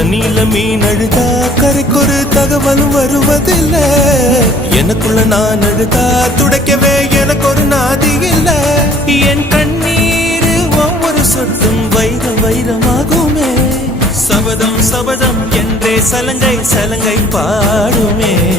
தண்ணியில மீன் அழுதா கரைக்கொரு தகவலும் வருவதில்லை. எனக்குள்ள நான் அழுதா துடைக்கவே எனக்கு ஒரு நாதி இல்லை. என் கண்ணீர் ஒவ்வொரு சொட்டும் வைரம் வைரமாகுமே. சபதம் சபதம் என்றே சலங்கை சலங்கை பாடுமே.